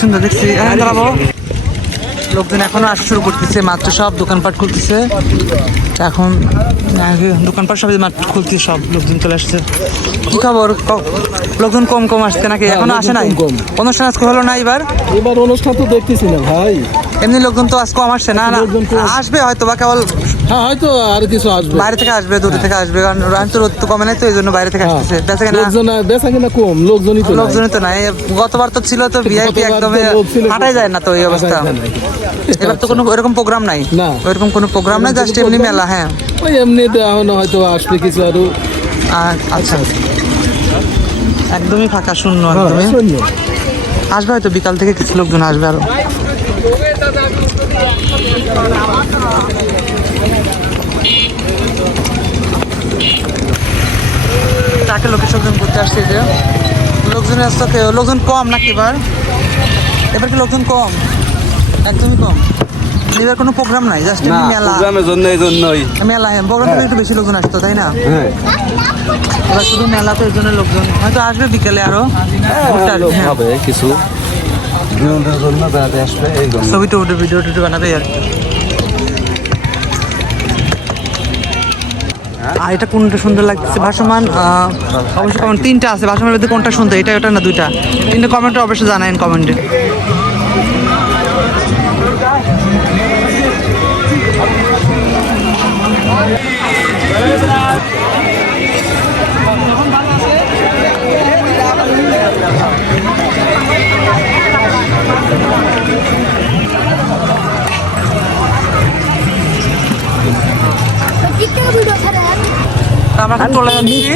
সুন্দর দেখছি লোকজন এখনো আসা শুরু করতেছে, মাত্র সব দোকানপাট খুলতেছে এখন। দোকানপাট সব মাত্র খুলতেছে, সব লোকজন চলে আসছে। কি খবর, লোকজন কম কম আসছে নাকি? এখনো আসে নাই? অনুষ্ঠান আজকে হলো না? এবার অনুষ্ঠান তো দেখতেছি না ভাই, এমনি লোকজন তো আজ কম আসছে না? আসবে হয়তো বা, কেবল হ্যাঁ হয়তো আর কিছু আসবে, বাইরে থেকে আসবে, দূরে থেকে আসবে, কারণ তো রোদ তো কমে নাই তো, এই জন্য বাইরে থেকে আসতেছে। বেচা কিনা কম, লোকজনই তো নাই। গতবার তো ছিল তো ভিআইপি, একদম হাঁটাই যায় না তো এই অবস্থা। এবার তো কোনো এরকম প্রোগ্রাম নাই, ওইরকম কোনো প্রোগ্রাম নাই, জাস্ট এমনি মেলা। হ্যাঁ ওই এমনিতে এখন হয়তো আসবে কিছু আরো। আচ্ছা, একদমই ফাঁকা, শূন্য একদমই। আসবে হয়তো বিকাল থেকে কিছু লোকজন আসবে আরো। তাকে লোকেশন ঘুরতে আসছে যে লোকজনের আসতে, লোকজন কম নাকি এবার? এবার কি লোকজন কম? একদমই কম। এবার কোনো প্রোগ্রাম নাই, জাস্ট এমনি মেলা। মেলা, হ্যাঁ, প্রোগ্রাম একটু বেশি লোকজন আসতো, তাই না? এবার শুধু মেলা তো, এই জন্য লোকজন হয়তো আসবে বিকেলে আরো হবে কিছু ছবি টবি ভিডিও টিডিও বানাবে আর। আর এটা কোনটা সুন্দর লাগছে? ভাসমান অবশ্যই কমেন্ট, তিনটা আছে ভাসমানের মধ্যে, কোনটা সুন্দর, এটা ওটা না দুইটা? তিনটা কমেন্টে অবশ্যই জানাবেন কমেন্টে। আমরা চলে যাচ্ছি।